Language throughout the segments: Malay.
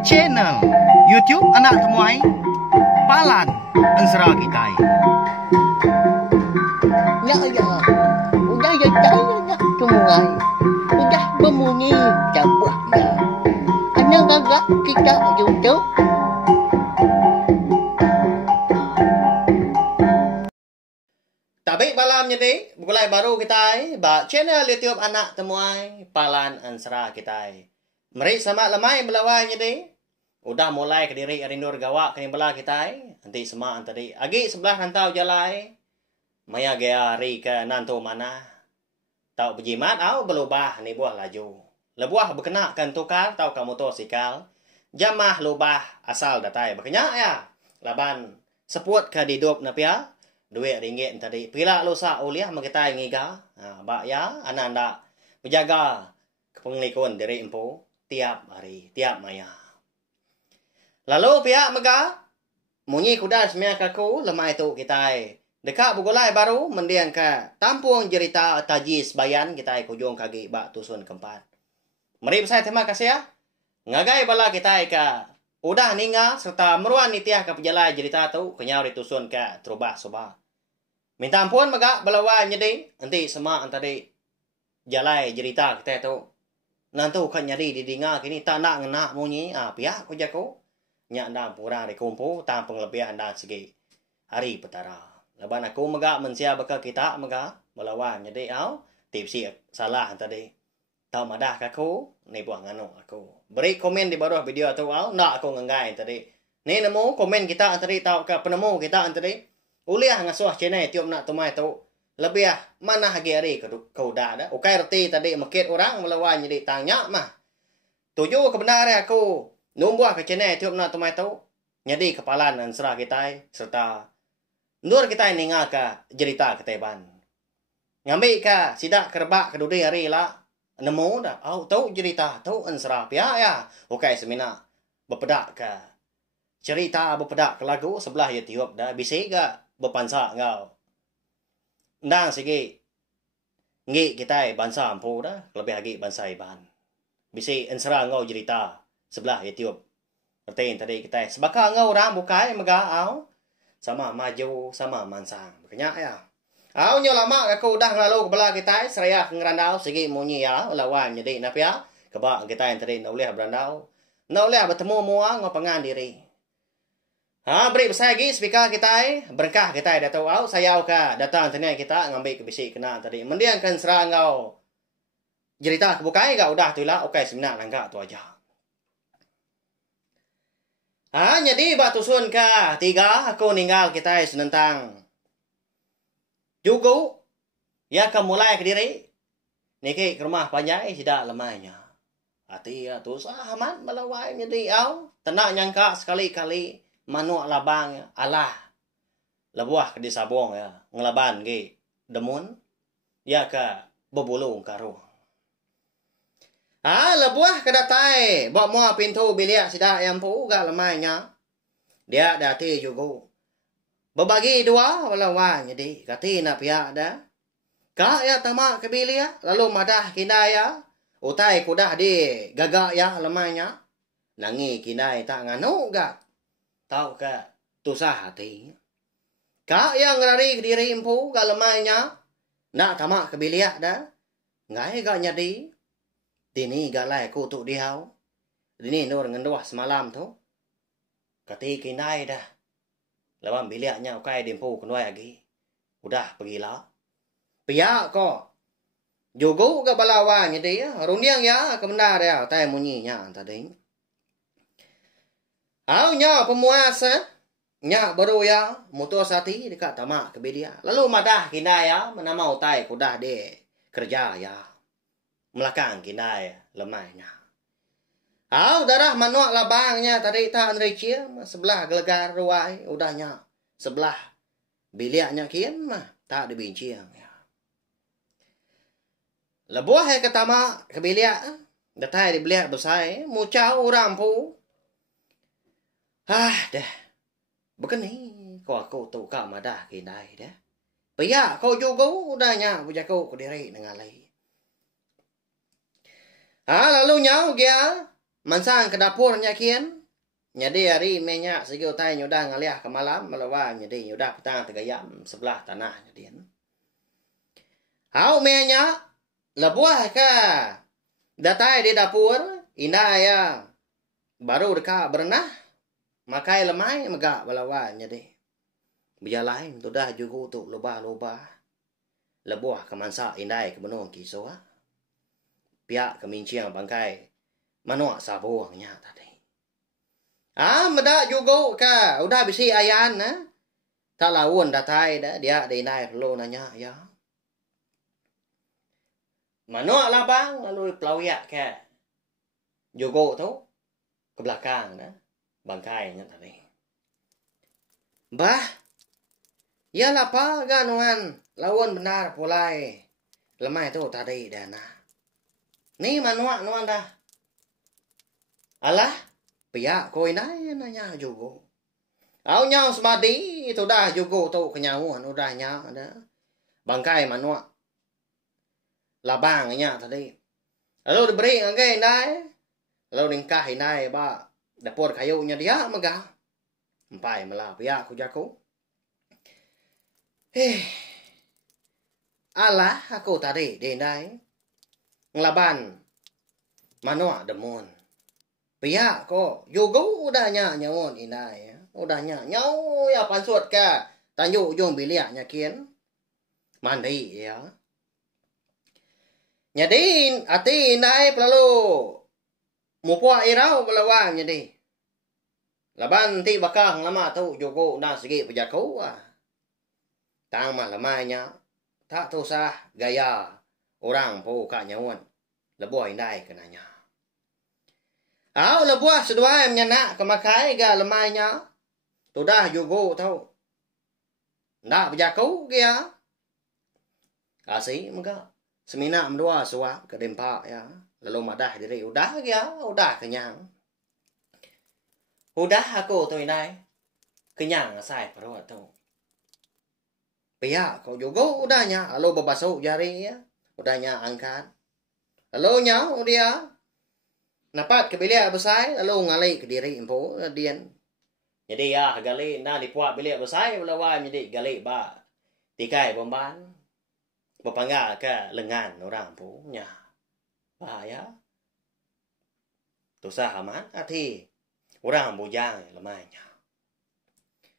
Channel YouTube Anak Temuai Palan Ansara Kitai. Ya, udah ya Anak Temuai, udah berbunyi cabutnya. Anak gagak kita YouTube. Tapi malam jadi mulai baru kita channel YouTube Anak Temuai Palan Ansara Kitai. Mari sama lemai belawai jadi. Udah mulai ke diri Arindur Gawak kini bela kita. Nanti semua tadi. Agi sebelah rantau jalai. Maya gaya hari ke nanto mana. Tau berjimat au berubah ni buah laju. Lebuah berkenakan tukar tau ke motosikal. Jamah lubah asal datai berkenyak ya. Laban sepuat ke didup napia. RM2 tadi. Pila lusa uliah mengitai ngiga. Bak ya ananda menjaga kepengelikun diri empu tiap hari, tiap maya. Lalu pihak mega munyi kuda semia kaku lemai tu kita. Dekat bugulai baru mendiang ke tampung cerita tajis bayan kita kujung kaki bak tusun keempat. Mari saya terima kasih ya. Ngagai bala kita ke udah ninga serta meruan nitiah ke pejalai cerita tu kenyau ditusun ke terubah soba. Minta ampun mega balawa nyedi nanti semua antari jalai cerita kita tu. Nanti kan nyari di dinga kini tak nak ngena munyi pihak ko jako nya anda pura di kumpu tampung lebih anda segi hari petara. Laban aku mega mensia baka kita mega melawan jadi au tipsi salah tadi. Tahu madah kaku ni buang nganu aku. Beri komen di bawah video tu au nak aku ngengai tadi. Ni nemu komen kita tadi tahu ke penemu kita tadi. Uliah ngasuh channel tiup nak tumai tu. Lebih mana hagi hari kau dah ada. Ukai roti tadi mekit orang melawan jadi tanya mah. Tuju kebenaran aku numbuh ke channel tiup nak tumai tu. Jadi kepalan dan serah kita serta nur kita ninga ke cerita keteban. Ngambil ke sidak kerbak kedudi hari lah. Nemu dah. Au tahu cerita tahu ansara pihak ya. Ukai semina berpedak ke cerita berpedak ke lagu sebelah ya tiup dah bisik ke berpansa ngau. Ndang sige ngi kita bangsa ampu dah lebih lagi bangsa iban. Bisi ansara ngau cerita sebelah YouTube. Pertain tadi kita sebaka ngau orang bukai mega au sama maju sama mansang. Makanya ya. Au nyo lama aku udah ngelalu kebala kita seraya ngerandau sige munyi ya lawan jadi napia keba kita yang tadi nak boleh berandau. Nak boleh bertemu mua ngopangan diri. Beri besar lagi speaker kita berkah kita datang au sayau ka datang tanya kita ngambil ke bisik kena tadi mendiangkan serang kau cerita kebukai gak udah tu lah okey sebenarnya langkah tu aja. Jadi batusun ka tiga aku ninggal kita senentang juga ya ke mulai ke diri niki ke rumah panjai tidak lemahnya hati ya tu sahamat melawai jadi au tenang nyangka sekali-kali manu labang alah lebuah ke di sabong ya ngelaban ke demun ya ke bebulung karu lebuah ke datai bawa mua pintu bilik sidak yang pu gak lemahnya dia dati juga berbagi dua walawan jadi kati nak pihak dah kak ya tamak ke bilik lalu madah kinai ya utai kudah di gagak ya lemahnya nangi kinai tak nganu gak tahu ke tusah hati. Kak yang lari ke diri empu gak lemahnya. Nak tamak ke bilik dah. Ngai gak nyadi. Dini gak lai kutuk dihau. Dini nur ngenduah semalam tu. Kati kinai dah. Lawan biliknya ukai di empu kenuai lagi. Udah pergilah. Piak kok. Jogo gak balawan nyadi ya. Rundiang ya kebenar ya. Tai munyinya tadi. Nya pemuasa nya baru ya motor sati dekat tamak ke bedia. Lalu madah kinai ya menama utai kudah de kerja ya. Melakang kinai lemahnya. Darah manuak labangnya tadi tak anrecia sebelah gelegar ruai udahnya sebelah biliknya kian mah tak dibinciang ya. Lebuah ya ke tamak ke bilik datai di bilik besar mucau rampu. Dah. Begini. Kau aku tu kau madah kinai dah. Pihak kau juga udahnya bujaku ku diri dengan lai. Lalu nyau dia mansang ke dapurnya kian. Nyadi hari menya segil tay nyudah ngaliah ke malam melawa nyadi nyudah petang tegayam sebelah tanah nyadian. Menya lebuah ka datai di dapur indah ya baru dekat berenah makai lemai megak melawa nyadi. Biar lain tu dah juga tu loba-loba lebuah ke mansa indai ke benung kisah. Pihak keminciang bangkai manuak sabuangnya tadi. Meda juga ka udah bisi ayan na. Tak lawan datai dah dia indai perlu nanya ya. Manuak lah bang lalu pelawiak ka. Juga tu ke belakang na bangkainya tadi. Bah, ya apa ganuan lawan benar pulai. Lemah itu tadi dana. Ni manuak nuan dah. Alah, pihak ko inay nanya juga. Nyau semadi itu dah juga tu kenyauan udahnya ada. Bangkai manuak. Labangnya tadi. Lalu diberi ngai inay. Lalu ningkah inay ba dapur kayunya dia megah. Empai malah pihak ko jago. Alah aku tadi dinay. Ngelaban manuak demun. Pihak ko juga udahnya nyawon inay. Udahnya nyau ya pansut ka. Tanjuk ujung biliaknya kian. Mandi ya. Jadi ati inay pelalu mupua irau pelawang jadi. Laban ti bakang lama tu juga na segi pejaku. Tang mah lamanya. Tak tu sah gaya. Orang po ka nyawon. Lebuah indai kenanya. Lebuah sedua menyenak kemakai ga lemahnya. Tu dah juga tau. Nak berjaku dia. Kasih muka. Semina mendua suap ke dempak ya. Lalu madah diri. Udah dia. Udah kenyang. Udah aku tu indai. Kenyang asai perut tu. Pihak kau juga udahnya. Lalu berbasuh jari ya. Udahnya angkat. Lalu nyau dia. Napat ke bilik besar. Lalu ngalai ke diri empu. Dian. Jadi ya gali na dipuak bilik besar. Lawan jadi gali ba. Tikai bomban. Berpanggal ke lengan orang punya. Bahaya. Tusah aman. Hati. Orang bujang lemahnya.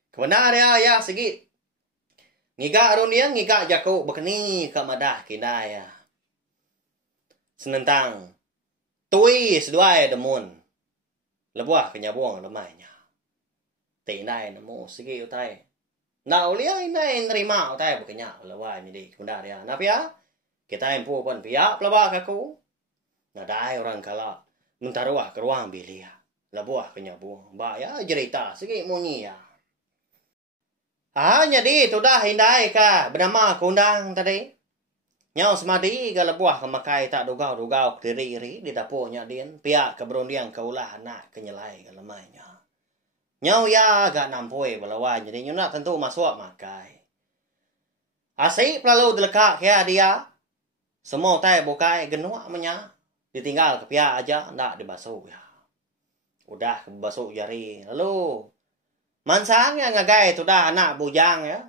Kebenar dia ya segit. Ngigak runian ngigak jaku bekeni ke madah kinaya. Senentang tui seduai demun. Lebuah kenyabuang lemahnya. Tinai nemu segi utai. Na ulia inai nerima utai bekenya lewai jadi kunda dia. Na pia kita empu pun pia pelabak aku. Na dai orang kala muntaruah ke ruang bilia. Lebuah kenyabuang. Ba ya cerita segi munyi ya. Jadi tu dah hindai ka bernama kundang tadi. Nyau semadi ke lebuah kemakai tak dugau-dugau ke diri-iri di dapurnya din. Pihak keberundian kaulah anak kenyelai ke lemahnya. Nyau ya agak nampoi belawan jadi nyau nak tentu masuk makai. Asyik lalu delekak kaya dia. Semua tay bukai genuak menya. Ditinggal ke pihak aja nak dibasuh ya. Udah basuh jari. Lalu mansang yang ngagai tu dah anak bujang ya.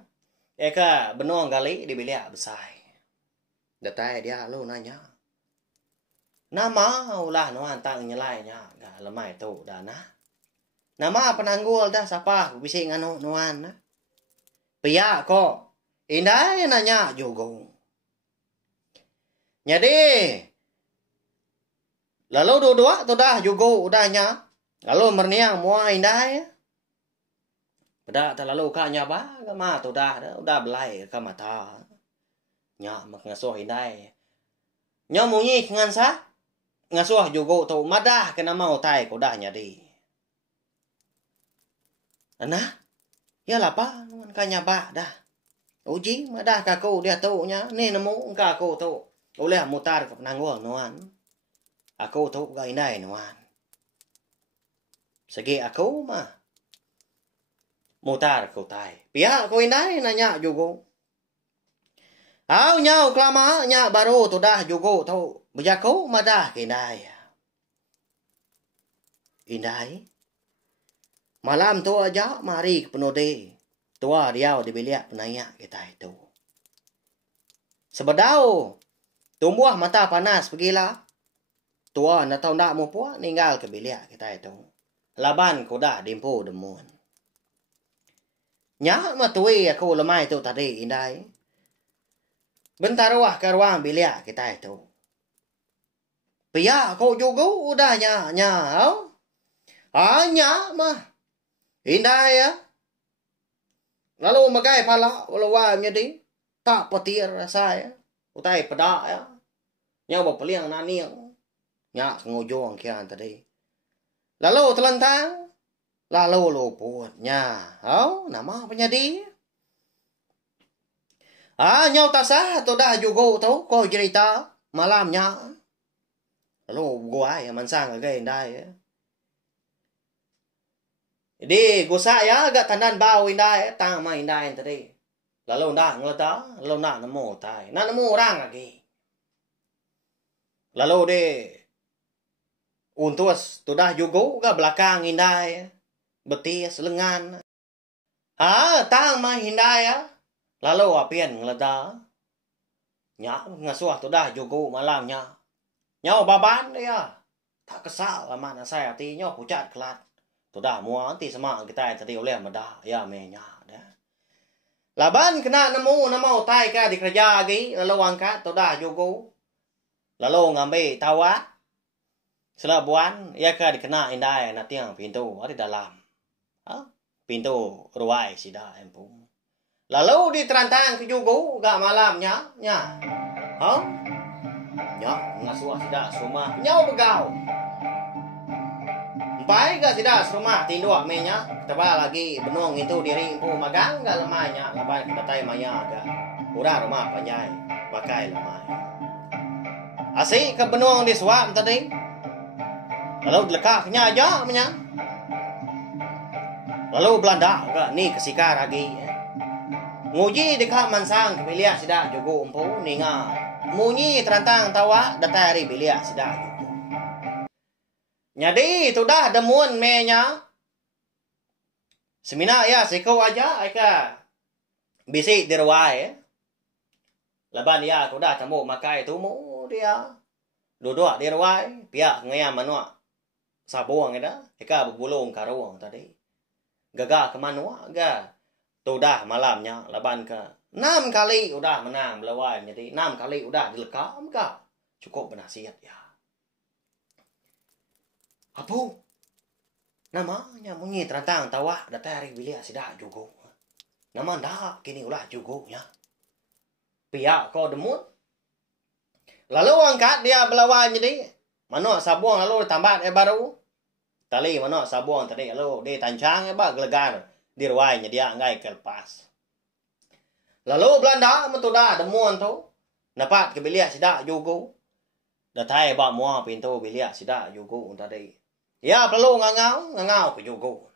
Eka benung gali di bilik besar. Datai dia lu nanya. Nama ulah no antang nyelainya ga lemai tu dah nah. Nama penanggul dah siapa bisi nganu nuan nah. Pia kok indai nanya juga. Jadi lalu dua tu dah juga udahnya. Lalu merniang mua indai. Pada terlalu kanya ba gama tu dah belai ke mata. Nya mak ngasuh indai. Nya munyi ngan sa ngasuh juga tu madah kena mau tai ko dah nyadi. Nah, ya lapa kanya ba dah. Uji madah kaku dia tu nya ni nemu kaku tu. Oleh mutar ke penanggul nuan. Aku tu ga indai nuan. Segi aku mah mutar ko tai. Pihak ko indai nanya juga. Nyau kelama nya baru tu dah juga tu. Bejaku madah kindai. Indai. Malam tu aja mari ke penode. Tua dia di bilik penanya kita itu. Sebedau. Tumbuh mata panas pergilah. Tua nak tahu nak mau puak ninggal ke bilik kita itu. Laban kuda dimpu demun. Nya matui aku lemai tu tadi Indai. Bentar wah ke ruang bilik kita itu. Pia kau juga udah nya. Nya mah. Indai ya. Lalu magai pala walawa menjadi tak petir saya. Utai pedak ya. Nya berpeliang naniang. Nya ngujung kian tadi. Lalu telentang. Lalu luput nya. Nama penyadi. Nyau tak sah tu dah juga tu. Kau cerita malamnya. Lalu gua ya mansang agak Indai ya. Jadi gusa ya agak tandan bau Indai tang ma Indai tadi. Lalu ndak ngelata, lalu nak nemu tai. Nak nemu orang lagi. Lalu de untus tu dah juga ke belakang Indai. Betis lengan. Tang ma Indai ya. Lalu apian ngelata. Nya ngasuh tu dah juga malamnya. Nyaw baban dia. Tak kesal mana saya hati nyaw pucat kelat. Tu dah mua nanti sama kita tadi oleh meda ya menya dah. Laban kena nemu nama tai ka di kerja lagi lalu angkat tu dah juga. Lalu ngambil tawa. Selabuan ya ka dikena Indai na tiang pintu ada dalam. Pintu ruai sida empung. Lalu diterantang ke juga gak malamnya nya. Nya ngasuh sida rumah nyau begau. Baik gak tidak serumah tinduk menya tebal lagi benung itu diri empu magang gak lemahnya laban kita tay maya agak urang rumah panjai makai lemah asik ke benung di suam tadi lalu lekaknya aja menya lalu Belanda gak ni kesikar lagi nguji dekat mansang ke bilik sidak juga empu ninga munyi terantang tawa datari bilik sidak Nyadi tu dah demun menya. Semina ya siko aja aika bisik di ruai. Laban ya aku dah tamu makai tu mu dia. Duduk di ruai pihak ngayam manua. Sabuang ida ika berbulung karuang tadi. Gaga ke manua ga. Tu dah malamnya laban ke 6 kali udah menang melawan jadi 6 kali udah dilekam ka. Cukup benasihat ya. Apa? Namanya munyi terantang tawa datari bilik sidak juga. Nama dah kini ulah juga ya. Pihak kau demun. Lalu angkat dia belawan jadi. Mana sabuang lalu tambah baru. Tali mana sabuang tadi lalu dia tancang ba gelegar di ruainya dia ngai kelpas. Lalu Belanda metu dah demun tu. Dapat ke bilik sidak juga. Datai ba mua pintu bilik sidak juga tadi. Ya perlu ngangau ke juga.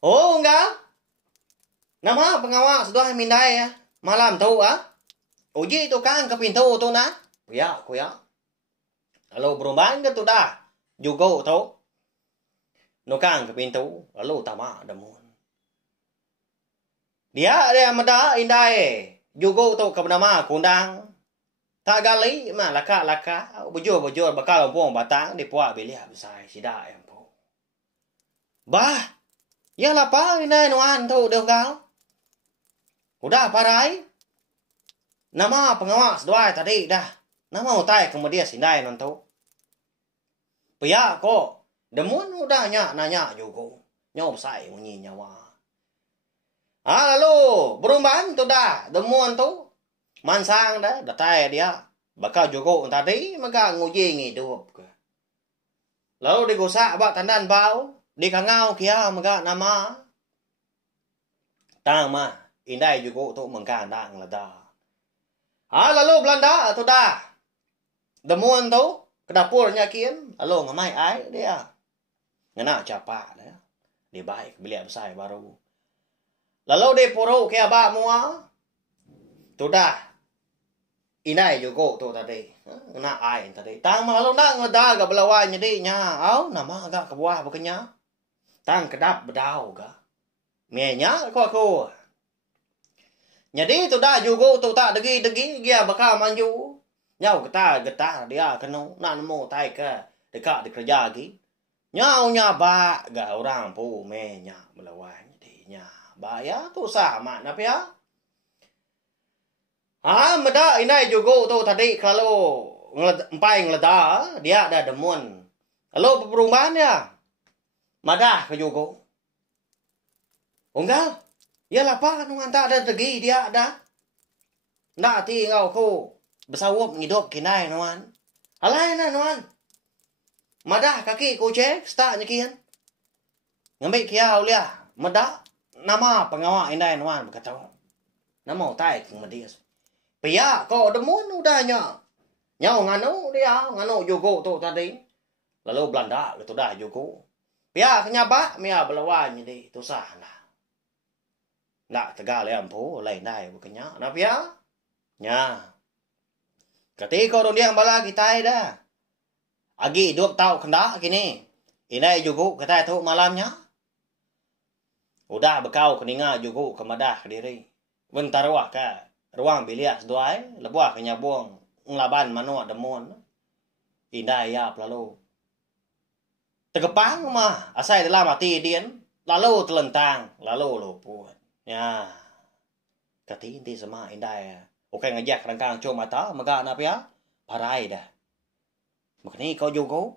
Oh enggak. Nama pengawal sudah mindai ya. Malam tu uji tu kan ke pintu tu na. Ya aku ya. Lalu berumban ke tu dah. Juga tu. Nukang ke pintu. Lalu tamak demun. Dia meda indai. Juga tu ke bernama kundang. Tak gali mah laka bujur bakal buang batang di puak bilik besar sida empu. Bah, ya lapa ini nuan tu dah kau. Udah parai. Nama pengawas dua tadi dah. Nama utai kemudian sindai nontu. Pia kok demun udah nanya juga. Nyau besar munyi nyawa. Lalu berumban tu dah demun tu. Mansang dah, datai dia. Bakal juga tadi, maka nguji ngidup ke. Lalu digosak bak tandan bau. Dikangau kia, maka nama. Tang mah, indai juga tu mengkandang lah dah. Lalu Belanda tu dah. Demun tu, ke dapurnya kian. Lalu ngamai ai dia. Ngena capak dia. Dia baik, bilik besar baru. Lalu dia puruk kia bak mua. Tu dah. inai juga tu tadi. Nak ai tadi. Tang malu nak ngeda ga belawan jadi nya. Au nama ga ke buah bekenya. Tang kedap bedau ga. Menya aku. Jadi tu dah juga tu tak degi dia bakal maju. Nyau getah dia kena nak nemu tai ke dekat di kerja lagi. Nyau nya ba ga orang pu menya belawan jadi nya. Ba ya tu sama nak ya. Meda inai juga tu tadi kalau empai ngeleda dia ada demun. Lalu perumahan ya. Madah ke juga. Unggal. Ya lapar nungan tak ada degi dia ada. Nak ti ngau ku besawup ngidup kinai nuan. Alai na nuan. Madah kaki ku cek start nyekian. Ngambil kiau lia. Madah nama pengawak inai nuan berkata. Nama tai keng medias. Pia kau demun udahnya. Nyau nganu dia, nganu juga tu tadi. Lalu Belanda itu dah juga. Pia kenyabak mia belawan jadi tu sah lah. Nak tegal ya ampu lain dai bukannya. Nak pia? Nya. Ketika orang dia bala kita dah. Agi 2 tahun kena kini. Inai juga kita tu malamnya. Udah bekau keninga juga kemadah ke diri. Bentar wah ka ruang biliar seduai, lebuah kenya buang nglaban mano demon. Indah ya lalu. Tegepang mah asai dalam mati dian, lalu telentang, lalu luput. Ya. Kati inti sama indah ya. Oke ngejak rangkang cuma mata, maga apa ya? Parai dah. Makni kau juga.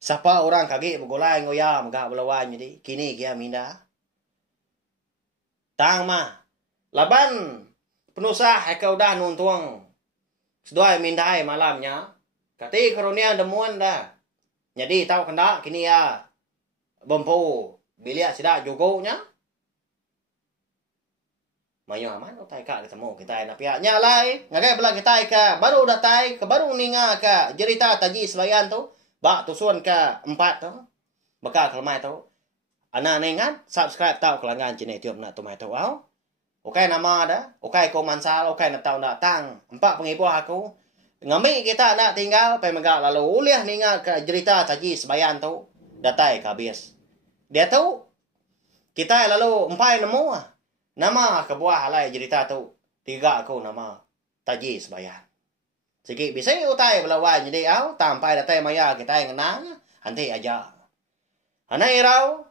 Siapa orang kaki begolai ngoya maga belawan jadi kini kia minda. Tang mah. Laban penusah kau dah nuntuang. Seduai mindai malamnya. Kati karunia demuan dah. Jadi tahu kena kini ya. Bempu. Biliak sidak jugonya. Mayo aman o tay ka ketemu kita na pihak nya lai. Ngagai bela kita ka baru datai ke baru ninga ka jerita taji selayan tu. Ba tusun ka 4 tu. Baka kelmai tu. Ana nengan subscribe tau kelangan channel YouTube na tu mai tu au. Okai nama dah, okai ko mansal, okai nak tahu nak tang. 4 pengibuh aku. Ngami kita nak tinggal, pergi megak lalu uliah ninga ke cerita taji sebayan tu. Datai ke habis. Dia tahu, kita lalu empai nemu. Nama ke buah halai cerita tu. 3 aku nama taji sebayan. Sikit bisa utai belawan jadi au, tampai datai maya kita yang kenang. Nanti aja. Anai rau.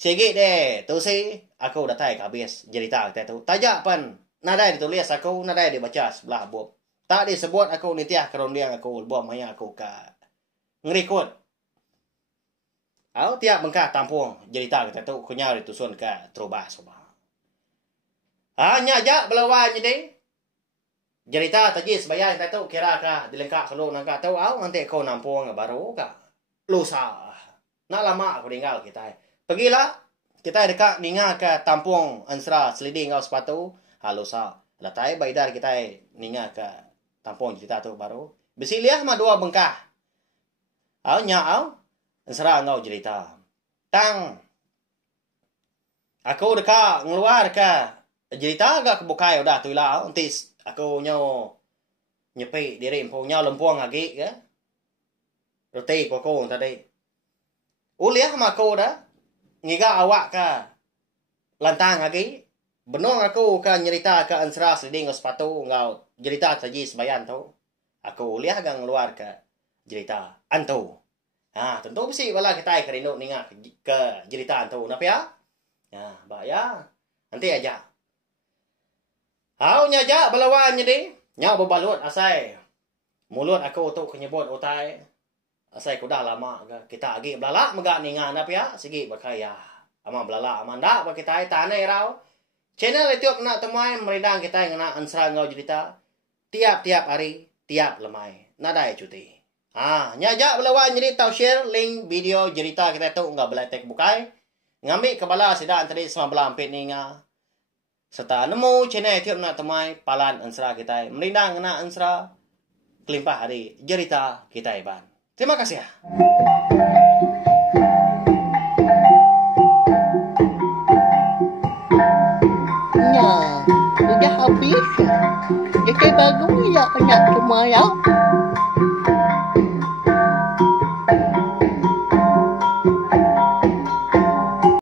Sikit deh, tu si. Aku datai ke habis cerita kita tu. Tajak pan. Nadai ditulis aku, nadai dibaca sebelah buah. Tak disebut aku nitiah kerundiang aku. Buah maya aku ke ngerikut. Aku tiap bengkah tampung cerita kita tu. Kunyau ditusun ke terubah soba. Hanya ajak belawan jadi. Cerita tajis bayar kita tu. Kira ke dilengkap kalau nak tahu. Aku nanti kau nampung baru ke. Lusa. Nak lama aku tinggal kita. Pergilah. Kita dekat ninga ke tampung ansra seliding kau sepatu. Halo sa. Latai baidar kita ninga ke tampung cerita tu baru. Besiliah mah 2 bengkah. Au nya au. Ansra kau cerita. Tang. Aku dekat ngeluar ke cerita agak kebukai udah tu lah. Nanti aku nyepi diri empunya lempuang lagi ke. Roti koko tadi. Uliah mah aku dah. Ngiga awak ke lantang lagi. Benong aku ke nyerita ke ansra seliding ke sepatu. Ngau cerita taji sebayan tu. Aku lihat gang luar ke cerita antu. Tentu mesti wala kita kerinduk ninga ke cerita antu. Napa ya? Ba ya. Nanti aja. Hau nyaja belawan jadi. Nyau berbalut asai. Mulut aku tu kenyebut utai. Asai kuda lama kita agi belalak megak ningan apa ya segi bakaya ama belalak amanda ba kita tanai rau channel YouTube nak temai merindang kita ngena ansra ngau cerita tiap-tiap hari tiap lemai nadai cuti nyaja belawan jadi tau share link video cerita kita tu enggak boleh tek bukai ngambil kepala sidang tadi 19 ampit ninga serta nemu channel YouTube nak temai palan ansra kita merindang ngena ansra kelimpah hari cerita kita iban. Terima kasih ya. Nah, udah habis. Jadi bagus ya anak semua ya.